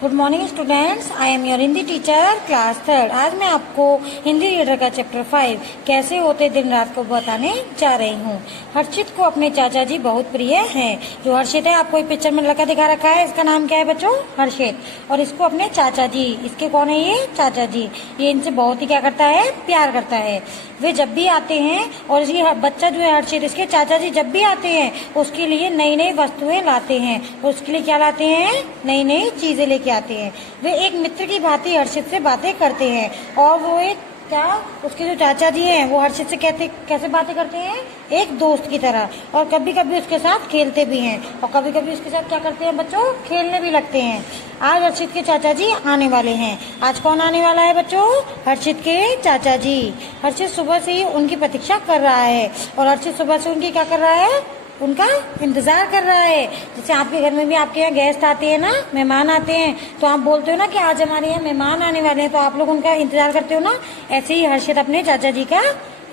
Good morning students, I am your Hindi teacher class third. आज मैं आपको हिंदी रीडर का चैप्टर 5 कैसे होते दिन रात को बताने जा रही हूँ। हर्षित को अपने चाचा जी बहुत प्रिय हैं। जो हर्षित है, आपको पिक्चर में लड़का दिखा रखा है, इसका नाम क्या है बच्चों? हर्षित। और इसको अपने चाचा जी, इसके कौन है ये? चाचा जी। ये इनसे बहुत ही क्या करता है? प्यार करता है। वे जब भी आते हैं, और ये बच्चा जो है हर्षित, इसके चाचा जी जब भी आते हैं उसके लिए नई नई वस्तुएं लाते हैं। और उसके लिए क्या लाते हैं? नई नई चीजें लेके आते हैं। वे एक मित्र की भांति हर्षित से बातें करते हैं। और वो एक क्या, उसके जो चाचा जी हैं वो हर्षित से कैसे बातें करते हैं? एक दोस्त की तरह। और कभी कभी उसके साथ खेलते भी हैं, और कभी कभी उसके साथ क्या करते हैं बच्चों? खेलने भी लगते हैं। आज हर्षित के चाचा जी आने वाले हैं। आज कौन आने वाला है बच्चों? हर्षित के चाचा जी। हर्षित सुबह से ही उनकी प्रतीक्षा कर रहा है। और हर्षित सुबह से उनकी क्या कर रहा है? उनका इंतजार कर रहा है। जैसे आपके घर में भी आपके यहाँ गेस्ट आते हैं ना, मेहमान आते हैं, तो आप बोलते हो ना कि आज हमारे यहाँ मेहमान आने वाले हैं, तो आप लोग उनका इंतजार करते हो ना। ऐसे ही हर्षित अपने चाचा जी का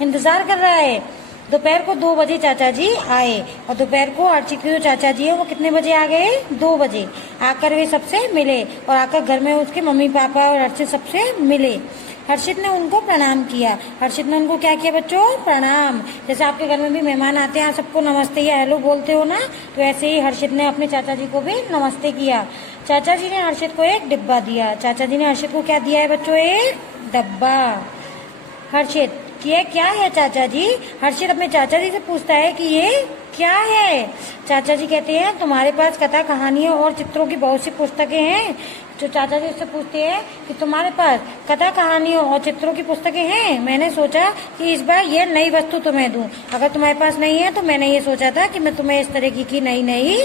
इंतजार कर रहा है। दोपहर को 2 बजे चाचा जी आए। और दोपहर को हर्षित के जो चाचा जी है वो कितने बजे आ गए? 2 बजे। आकर वे सबसे मिले, और आकर घर में उसके मम्मी पापा और हर्षित सबसे मिले। हर्षित ने उनको प्रणाम किया। हर्षित ने उनको क्या किया बच्चों? प्रणाम। जैसे आपके घर में भी मेहमान आते हैं, सबको नमस्ते या हेलो बोलते हो ना, तो ऐसे ही हर्षित ने अपने चाचा जी को भी नमस्ते किया। चाचा जी ने हर्षित को एक डिब्बा दिया। चाचा जी ने हर्षित को क्या दिया है बच्चों? एक डब्बा। हर्षित, ये क्या है चाचा जी? हर्षित अपने चाचा जी से पूछता है कि ये क्या है। चाचा जी कहते हैं, तुम्हारे पास कथा कहानियों और चित्रों की बहुत सी पुस्तकें हैं। जो चाचा जी उससे पूछते हैं कि तुम्हारे पास कथा कहानियों और चित्रों की पुस्तकें हैं। मैंने सोचा कि इस बार ये नई वस्तु तुम्हें दूं। अगर तुम्हारे पास नहीं है तो मैंने ये सोचा था कि मैं तुम्हें इस तरह की नई नई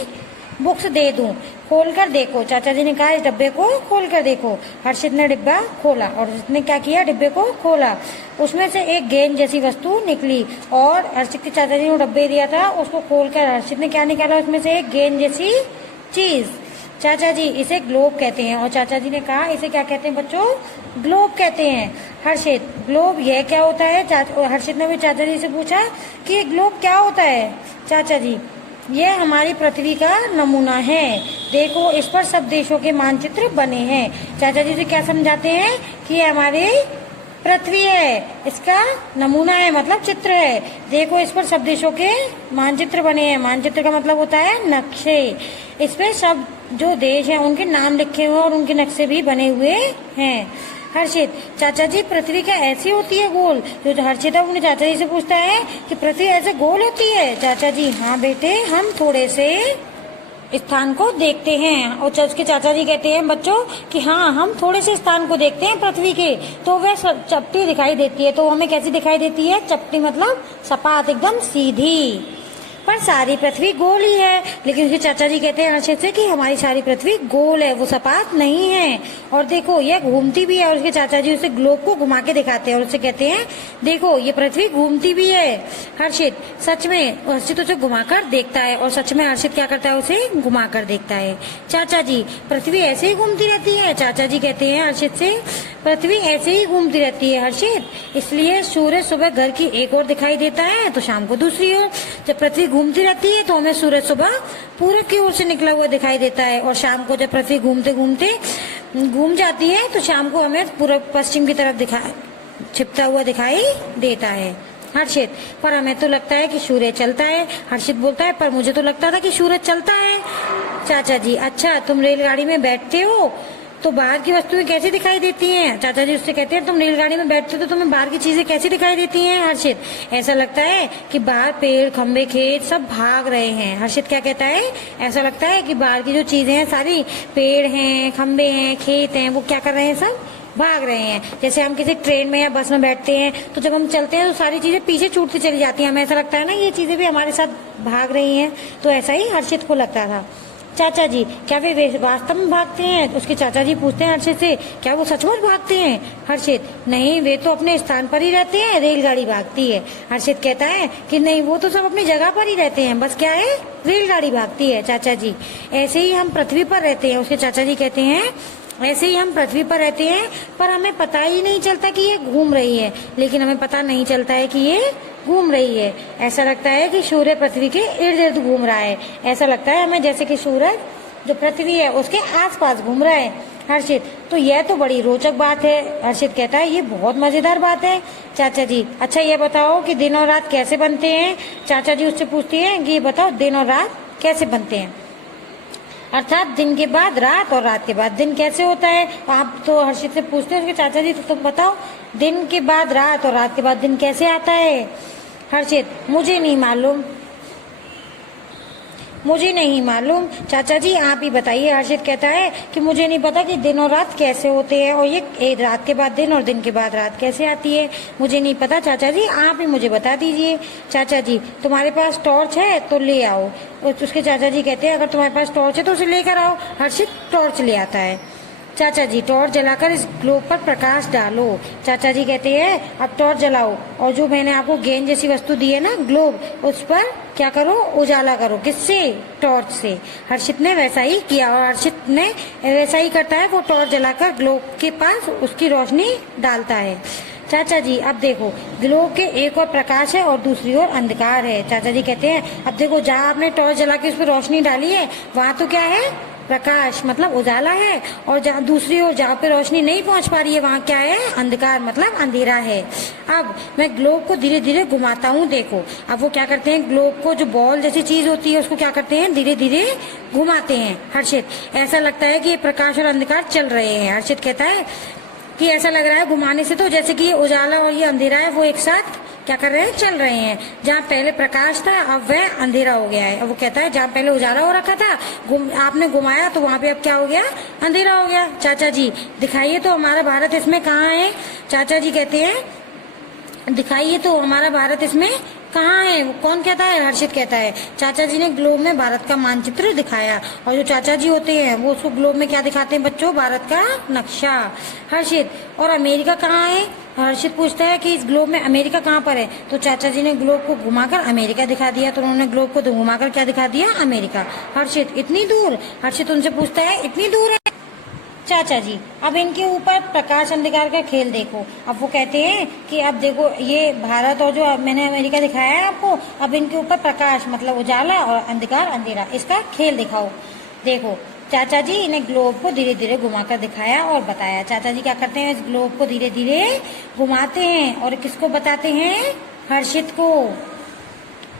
बुक्स दे दूं। खोल कर देखो। चाचा जी ने कहा, इस डब्बे को खोल कर देखो। हर्षित ने डिब्बा खोला, और उसने क्या किया? डिब्बे को खोला। उसमें से एक गेंद जैसी वस्तु निकली। और हर्षित के चाचा जी ने डब्बे दिया था, उसको खोलकर हर्षित ने क्या निकाला? उसमें से एक गेंद जैसी चीज। चाचा जी, इसे ग्लोब कहते हैं। और चाचा जी ने कहा, इसे क्या कहते हैं बच्चों? ग्लोब कहते हैं। हर्षित, ग्लोब यह क्या होता है? हर्षित ने भी चाचा जी से पूछा कि ये ग्लोब क्या होता है? चाचा जी, यह हमारी पृथ्वी का नमूना है। देखो, इस पर सब देशों के मानचित्र बने हैं। चाचा जी से क्या समझाते हैं कि ये हमारी पृथ्वी है, इसका नमूना है, मतलब चित्र है। देखो, इस पर सब देशों के मानचित्र बने हैं। मानचित्र का मतलब होता है नक्शे। इस पे सब जो देश हैं उनके नाम लिखे हुए और उनके नक्शे भी बने हुए हैं। हर्षित, चाचा जी, पृथ्वी क्या ऐसी होती है गोल? जो हर्षित है अपने चाचा जी से पूछता है कि पृथ्वी ऐसे गोल होती है? चाचा जी, हाँ बेटे, हम थोड़े से स्थान को देखते हैं। और उसके चाचा जी कहते हैं बच्चों कि हाँ, हम थोड़े से स्थान को देखते हैं पृथ्वी के, तो वह चपटी दिखाई देती है। तो हमें कैसी दिखाई देती है? चपटी मतलब सपाट, एकदम सीधी। पर सारी पृथ्वी गोल ही है। लेकिन उसके चाचा जी कहते हैं हर्षित से कि हमारी सारी पृथ्वी गोल है, वो सपाट नहीं है। और देखो, यह घूमती भी है। और उसके चाचा जी उसे ग्लोब को घुमा के दिखाते हैं और उससे कहते हैं, देखो, ये पृथ्वी घूमती भी है। हर्षित, सच में? हर्षित उसे घुमाकर देखता है, और सच में हर्षित क्या करता है? उसे घुमाकर देखता है। चाचा जी, पृथ्वी ऐसे ही घूमती रहती है? चाचा जी कहते हैं हर्षित से, पृथ्वी ऐसे ही घूमती रहती है हर्षित। इसलिए सूरज सुबह घर की एक ओर दिखाई देता है तो शाम को दूसरी ओर। जब पृथ्वी घूमती रहती है तो हमें सूरज सुबह पूरब की ओर से निकला हुआ दिखाई देता है, और शाम को जब पृथ्वी घूमते घूमते घूम जाती है तो शाम को हमें पूरब पश्चिम की तरफ छिपता हुआ दिखाई देता है। हर्षित, पर हमें तो लगता है कि सूर्य चलता है। हर्षित बोलता है, पर मुझे तो लगता था कि सूरज चलता है। चाचा जी, अच्छा, तुम रेलगाड़ी में बैठते हो तो बाहर की वस्तुएं कैसी दिखाई देती हैं? चाचा जी उससे कहते हैं, तुम रेलगाड़ी में बैठते हो तो तुम्हें बाहर की चीजें कैसी दिखाई देती हैं? हर्षित, ऐसा लगता है कि बाहर पेड़, खंबे, खेत सब भाग रहे हैं। हर्षित क्या कहता है? ऐसा लगता है कि बाहर की जो चीजें हैं, सारी पेड़ हैं, खंबे हैं, खेत हैं, वो क्या कर रहे हैं? सब भाग रहे हैं। जैसे हम किसी ट्रेन में या बस में बैठते हैं तो जब हम चलते हैं तो सारी चीजें पीछे छूटती चली जाती हैं। हमें ऐसा लगता है ना, ये चीजें भी हमारे साथ भाग रही हैं। तो ऐसा ही हर्षित को लगता था। चाचा जी, क्या वे वास्तव में भागते हैं? तो उसके चाचा जी पूछते हैं हर्षित से, क्या वो सचमुच भागते हैं? हर्षित, नहीं, वे तो अपने स्थान पर ही रहते हैं, रेलगाड़ी भागती है। हर्षित कहता है कि नहीं, वो तो सब अपनी जगह पर ही रहते हैं, बस क्या है? रेलगाड़ी भागती है। चाचा जी, ऐसे ही हम पृथ्वी पर रहते हैं। उसके चाचा जी कहते हैं, ऐसे ही हम पृथ्वी पर रहते हैं, पर हमें पता ही नहीं चलता कि ये घूम रही है। लेकिन हमें पता नहीं चलता है कि ये घूम रही है। ऐसा लगता है कि सूर्य पृथ्वी के इर्द गिर्द घूम रहा है। ऐसा लगता है हमें जैसे कि सूरज जो पृथ्वी है उसके आसपास घूम रहा है। हर्षित, तो यह तो बड़ी रोचक बात है। हर्षित कहता है, ये बहुत मजेदार बात है। चाचा जी, अच्छा ये बताओ कि दिन और रात कैसे बनते हैं। चाचा जी उससे पूछती हैं कि ये बताओ दिन और रात कैसे बनते हैं, अर्थात दिन के बाद रात और रात के बाद दिन कैसे होता है। आप तो हर्षित से पूछते हैं उसके चाचा जी, तो तुम बताओ दिन के बाद रात और रात के बाद दिन कैसे आता है। हर्षित, मुझे नहीं मालूम, मुझे नहीं मालूम, चाचा जी आप ही बताइए। हर्षित कहता है कि मुझे नहीं पता कि दिन और रात कैसे होते हैं, और ये रात के बाद दिन और दिन के बाद रात कैसे आती है, मुझे नहीं पता चाचा जी, आप ही मुझे बता दीजिए। चाचा जी, तुम्हारे पास टॉर्च है तो ले आओ। उसके चाचा जी कहते हैं, अगर तुम्हारे पास टॉर्च है तो उसे लेकर आओ। हर्षित टॉर्च ले आता है। चाचा जी, टॉर्च जलाकर इस ग्लोब पर प्रकाश डालो। चाचा जी कहते हैं, अब टॉर्च जलाओ और जो मैंने आपको गेंद जैसी वस्तु दी है ना ग्लोब, उस पर क्या करो, उजाला करो। किससे? टॉर्च से। हर्षित ने वैसा ही किया और हर्षित ने वैसा ही करता है, वो टॉर्च जलाकर ग्लोब के पास उसकी रोशनी डालता है। चाचा जी, अब देखो ग्लोब के एक और प्रकाश है और दूसरी ओर अंधकार है। चाचा जी कहते हैं, अब देखो जहाँ आपने टॉर्च जला के उस पर रोशनी डाली है वहाँ तो क्या है, प्रकाश मतलब उजाला है, और जहाँ दूसरी ओर जहाँ पे रोशनी नहीं पहुँच पा रही है वहाँ क्या है, अंधकार मतलब अंधेरा है। अब मैं ग्लोब को धीरे धीरे घुमाता हूँ, देखो अब वो क्या करते हैं, ग्लोब को जो बॉल जैसी चीज होती है उसको क्या करते हैं, धीरे धीरे घुमाते हैं। हर्षित, ऐसा लगता है कि ये प्रकाश और अंधकार चल रहे हैं। हर्षित कहता है कि ऐसा लग रहा है घुमाने से तो जैसे कि ये उजाला और ये अंधेरा है वो एक साथ क्या कर रहे हैं, चल रहे हैं। जहाँ पहले प्रकाश था अब वह अंधेरा हो गया है। अब वो कहता है जहाँ पहले उजाला हो रखा था आपने घुमाया तो वहाँ पे अब क्या हो गया, अंधेरा हो गया। चाचा जी दिखाइए तो हमारा भारत इसमें कहाँ है। चाचा जी कहते हैं, दिखाइए तो हमारा भारत इसमें कहाँ है। वो कौन कहता है, हर्षित कहता है। चाचा जी ने ग्लोब में भारत का मानचित्र दिखाया, और जो चाचा जी होते हैं वो उसको ग्लोब में क्या दिखाते हैं बच्चों, भारत का नक्शा। हर्षित, और अमेरिका कहाँ है। हर्षित पूछता है कि इस ग्लोब में अमेरिका कहाँ पर है, तो चाचा जी ने ग्लोब को घुमाकर अमेरिका दिखा दिया, तो उन्होंने ग्लोब को घुमाकर क्या दिखा दिया, अमेरिका। हर्षित, इतनी दूर। हर्षित उनसे पूछता है, इतनी दूर है। चाचा जी, अब इनके ऊपर प्रकाश अंधकार का खेल देखो। अब वो कहते हैं कि अब देखो ये भारत और जो मैंने अमेरिका दिखाया है आपको, अब इनके ऊपर प्रकाश मतलब उजाला और अंधकार अंधेरा, इसका खेल दिखाओ। देखो चाचा जी इन्हें ग्लोब को धीरे धीरे घुमाकर दिखाया और बताया। चाचा जी क्या करते हैं, इस ग्लोब को धीरे धीरे घुमाते हैं और किसको बताते हैं, हर्षित को।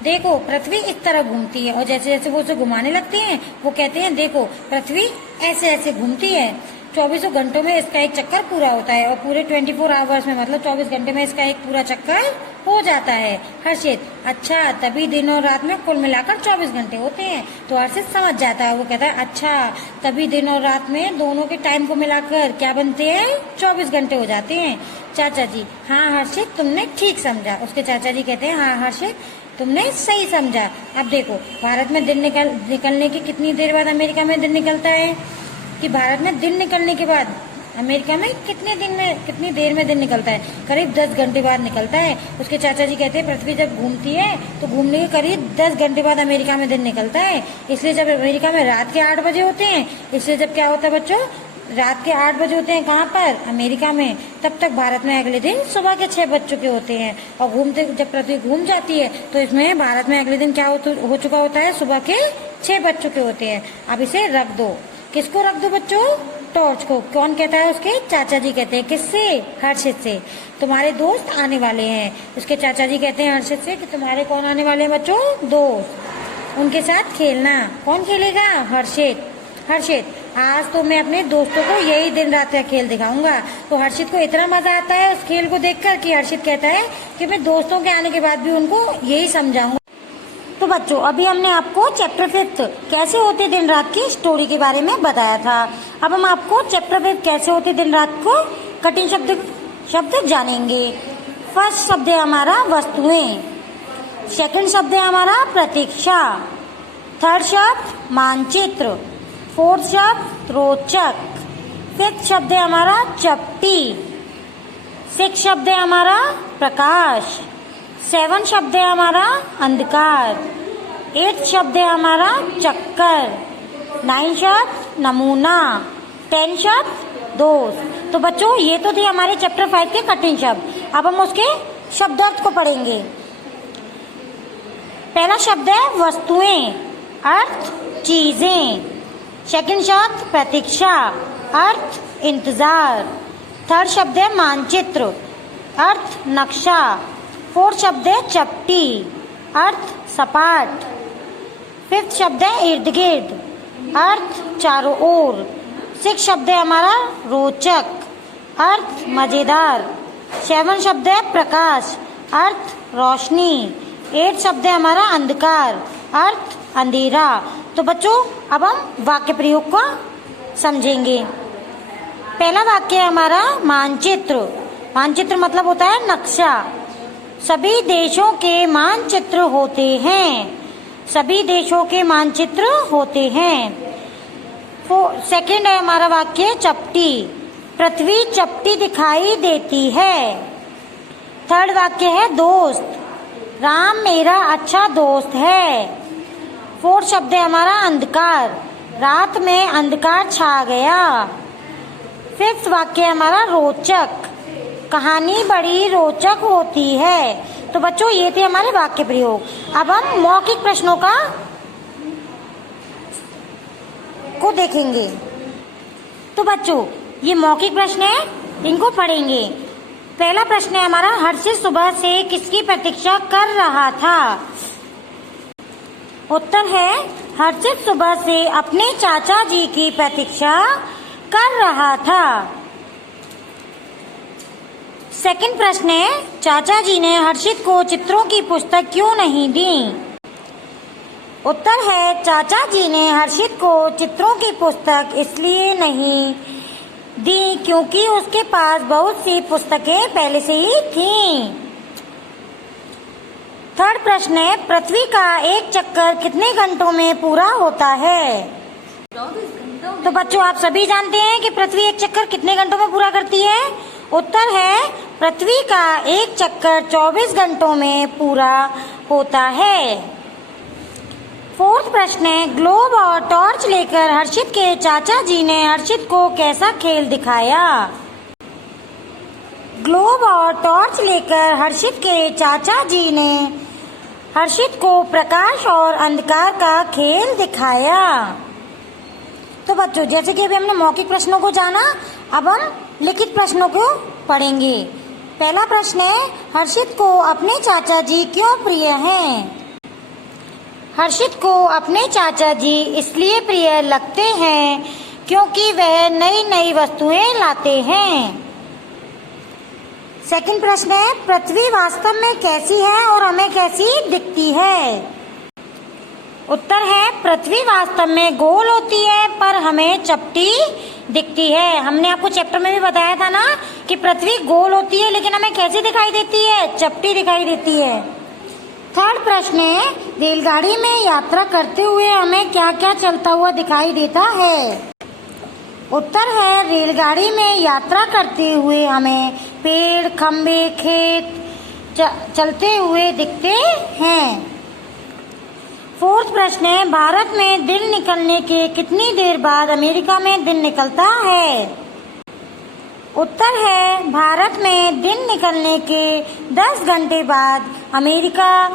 देखो पृथ्वी इस तरह घूमती है, और जैसे जैसे वो उसे घुमाने लगते हैं वो कहते हैं, देखो पृथ्वी ऐसे ऐसे घूमती है। 24 घंटों में इसका एक चक्कर पूरा होता है, और पूरे 24 आवर्स में मतलब 24 घंटे में इसका एक पूरा चक्कर हो जाता है। हर्षित, अच्छा तभी दिन और रात में कुल मिलाकर 24 घंटे होते हैं। तो हर्षित समझ जाता है, वो कहता है अच्छा तभी दिन और रात में दोनों के टाइम को मिलाकर क्या बनते हैं, 24 घंटे हो जाते हैं। चाचा जी, हाँ हर्षित तुमने ठीक समझा। उसके चाचा जी कहते हैं, हाँ हर्षित तुमने सही समझा। अब देखो भारत में दिन निकलने की कितनी देर बाद अमेरिका में दिन निकलता है, कि भारत में दिन निकलने के बाद अमेरिका में कितनी देर में दिन निकलता है, करीब 10 घंटे बाद निकलता है। उसके चाचा जी कहते हैं पृथ्वी जब घूमती है तो घूमने के करीब 10 घंटे बाद अमेरिका में दिन निकलता है। इसलिए जब अमेरिका में रात के 8 बजे होते हैं, इसलिए जब क्या होता है बच्चों, रात के 8 बजे होते हैं कहाँ पर, अमेरिका में, तब तक भारत में अगले दिन सुबह के 6 बज चुके होते हैं। और घूमते जब पृथ्वी घूम जाती है तो इसमें भारत में अगले दिन क्या हो चुका होता है, सुबह के 6 बज चुके होते हैं। अब इसे रख दो। किसको रख दो बच्चों, टॉर्च को। कौन कहता है, उसके चाचा जी कहते हैं। किससे, हर्षित से। तुम्हारे दोस्त आने वाले हैं। उसके चाचा जी कहते हैं हर्षित से कि तुम्हारे कौन आने वाले हैं बच्चों, दोस्त, उनके साथ खेलना। कौन खेलेगा, हर्षित। हर्षित, आज तो मैं अपने दोस्तों को यही दिन रात का खेल दिखाऊंगा। तो हर्षित को इतना मजा आता है उस खेल को देखकर कि हर्षित कहता है कि मैं दोस्तों के आने के बाद भी उनको यही समझाऊंगा। तो बच्चों अभी हमने आपको चैप्टर 5 कैसे होते दिन रात की स्टोरी के बारे में बताया था। अब हम आपको चैप्टर 5 कैसे होते दिन रात को कठिन शब्द जानेंगे। फर्स्ट शब्द है हमारा वस्तुएं, सेकंड शब्द है हमारा प्रतीक्षा, थर्ड शब्द मानचित्र, फोर्थ शब्द रोचक, फिफ्थ शब्द है हमारा चपटी, सिक्स शब्द है हमारा प्रकाश, 7 शब्द है हमारा अंधकार, 8 शब्द है हमारा चक्कर, 9 शब्द नमूना, 10 शब्द दोस्त। तो बच्चों ये तो थे हमारे चैप्टर 5 के कठिन शब्द। अब हम उसके शब्दार्थ को पढ़ेंगे। पहला शब्द है वस्तुएं, अर्थ चीजें। सेकंड शब्द प्रतीक्षा, अर्थ इंतजार। थर्ड शब्द है मानचित्र, अर्थ नक्शा। फोर्थ शब्द है चपटी, अर्थ सपाट। फिफ्थ शब्द है इर्द गिर्द, अर्थ चारों ओर। सिक्स शब्द है हमारा रोचक, अर्थ मजेदार। सेवन शब्द है प्रकाश, अर्थ रोशनी। एट शब्द है हमारा अंधकार, अर्थ अंधेरा। तो बच्चों अब हम वाक्य प्रयोग को समझेंगे। पहला वाक्य है हमारा मानचित्र। मानचित्र मतलब होता है नक्शा। सभी देशों के मानचित्र होते हैं, सभी देशों के मानचित्र होते हैं। सेकंड है हमारा वाक्य चपटी, पृथ्वी चपटी दिखाई देती है। थर्ड वाक्य है दोस्त, राम मेरा अच्छा दोस्त है। फोर्थ शब्द है हमारा अंधकार, रात में अंधकार छा गया। फिफ्थ वाक्य है हमारा रोचक, कहानी बड़ी रोचक होती है। तो बच्चों ये थे हमारे वाक्य प्रयोग। अब हम मौखिक प्रश्नों को देखेंगे। तो बच्चों ये मौखिक प्रश्न है, इनको पढ़ेंगे। पहला प्रश्न है हमारा, हर्षित सुबह से किसकी प्रतीक्षा कर रहा था? उत्तर है हर्षित सुबह से अपने चाचा जी की प्रतीक्षा कर रहा था। सेकंड प्रश्न है, चाचा जी ने हर्षित को चित्रों की पुस्तक क्यों नहीं दी? उत्तर है चाचा जी ने हर्षित को चित्रों की पुस्तक इसलिए नहीं दी क्योंकि उसके पास बहुत सी पुस्तकें पहले से ही थीं। थर्ड प्रश्न है, पृथ्वी का एक चक्कर कितने घंटों में पूरा होता है? तो बच्चों आप सभी जानते हैं कि पृथ्वी एक चक्कर कितने घंटों में पूरा करती है। उत्तर है पृथ्वी का एक चक्कर 24 घंटों में पूरा होता है। फोर्थ प्रश्न है, ग्लोब और टॉर्च लेकर हर्षित के चाचा जी ने हर्षित को कैसा खेल दिखाया? ग्लोब और टॉर्च लेकर हर्षित के चाचा जी ने हर्षित को प्रकाश और अंधकार का खेल दिखाया। तो बच्चों जैसे कि अभी हमने मौखिक प्रश्नों को जाना, अब हम लिखित प्रश्नों को पढ़ेंगे। पहला प्रश्न है, हर्षित को अपने चाचा जी क्यों प्रिय हैं? हर्षित को अपने चाचा जी इसलिए प्रिय लगते हैं क्योंकि वह नई नई वस्तुएं लाते हैं। सेकंड प्रश्न है, पृथ्वी वास्तव में कैसी है और हमें कैसी दिखती है? उत्तर है पृथ्वी वास्तव में गोल होती है पर हमें चपटी दिखती है। हमने आपको चैप्टर में भी बताया था ना कि पृथ्वी गोल होती है लेकिन हमें कैसी दिखाई देती है? चपटी दिखाई देती है। थर्ड प्रश्न है, रेलगाड़ी में यात्रा करते हुए हमें क्या क्या चलता हुआ दिखाई देता है? उत्तर है रेलगाड़ी में यात्रा करते हुए हमें पेड़, खंबे, खेत चलते हुए दिखते हैं। फोर्थ प्रश्न है, भारत में दिन निकलने के कितनी देर बाद अमेरिका में दिन निकलता है? उत्तर है भारत में दिन निकलने के 10 घंटे बाद अमेरिका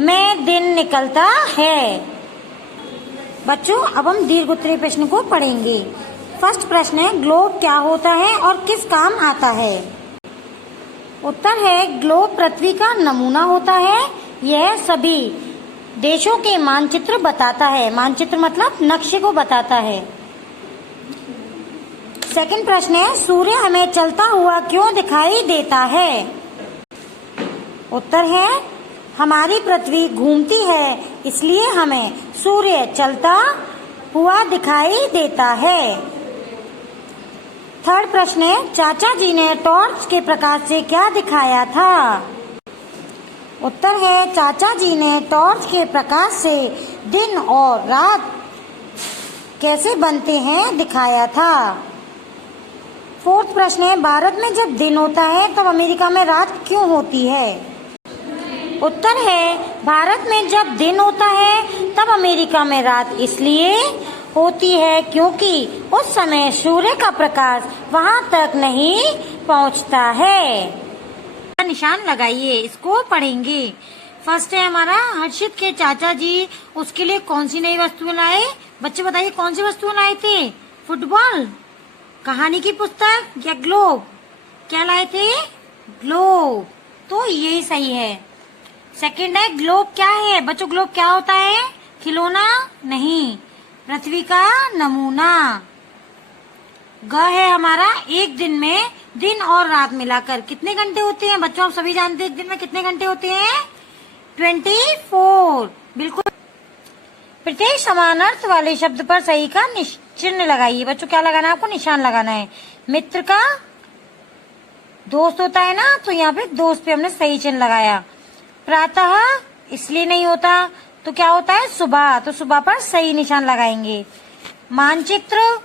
में दिन निकलता है। बच्चों अब हम दीर्घ उत्तरीय प्रश्न को पढ़ेंगे। फर्स्ट प्रश्न है, ग्लोब क्या होता है और किस काम आता है? उत्तर है ग्लोब पृथ्वी का नमूना होता है। यह सभी देशों के मानचित्र बताता है। मानचित्र मतलब नक्शे को बताता है। सेकंड प्रश्न है, सूर्य हमें चलता हुआ क्यों दिखाई देता है? उत्तर है हमारी पृथ्वी घूमती है इसलिए हमें सूर्य चलता हुआ दिखाई देता है। थर्ड प्रश्न है, चाचा जी ने टॉर्च के प्रकाश से क्या दिखाया था? उत्तर है चाचा जी ने टॉर्च के प्रकाश से दिन और रात कैसे बनते हैं दिखाया था। फोर्थ प्रश्न है, भारत में जब दिन होता है तब अमेरिका में रात क्यों होती है? उत्तर है भारत में जब दिन होता है तब अमेरिका में रात इसलिए होती है क्योंकि उस समय सूर्य का प्रकाश वहां तक नहीं पहुंचता है। निशान लगाइए, इसको पढ़ेंगे। फर्स्ट है हमारा, हर्षित के चाचा जी उसके लिए कौन सी नई वस्तुएं लाए? बच्चे बताइए कौन सी वस्तुएं लाए थे? फुटबॉल, कहानी की पुस्तक या ग्लोब? क्या लाए थे? ग्लोब। तो यही सही है। सेकंड है ग्लोब क्या है बच्चों? ग्लोब क्या होता है? खिलौना नहीं, पृथ्वी का नमूना। ग है हमारा एक दिन में दिन और रात मिलाकर कितने घंटे होते हैं बच्चों? आप सभी जानते हैं एक दिन में कितने घंटे होते हैं? 24। बिल्कुल। प्रत्येक समान अर्थ वाले शब्द पर सही का चिन्ह लगाइए। बच्चों क्या लगाना है आपको? निशान लगाना है। मित्र का दोस्त होता है ना, तो यहाँ पे दोस्त पे हमने सही चिन्ह लगाया। प्रातः इसलिए नहीं होता, तो क्या होता है? सुबह, तो सुबह पर सही निशान लगाएंगे। मानचित्र,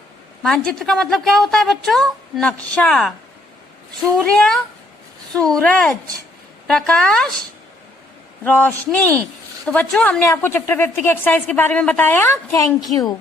मानचित्र का मतलब क्या होता है बच्चों? नक्शा। सूर्य, सूरज। प्रकाश, रोशनी। तो बच्चों हमने आपको चैप्टर 5 की एक्सरसाइज के बारे में बताया। Thank you.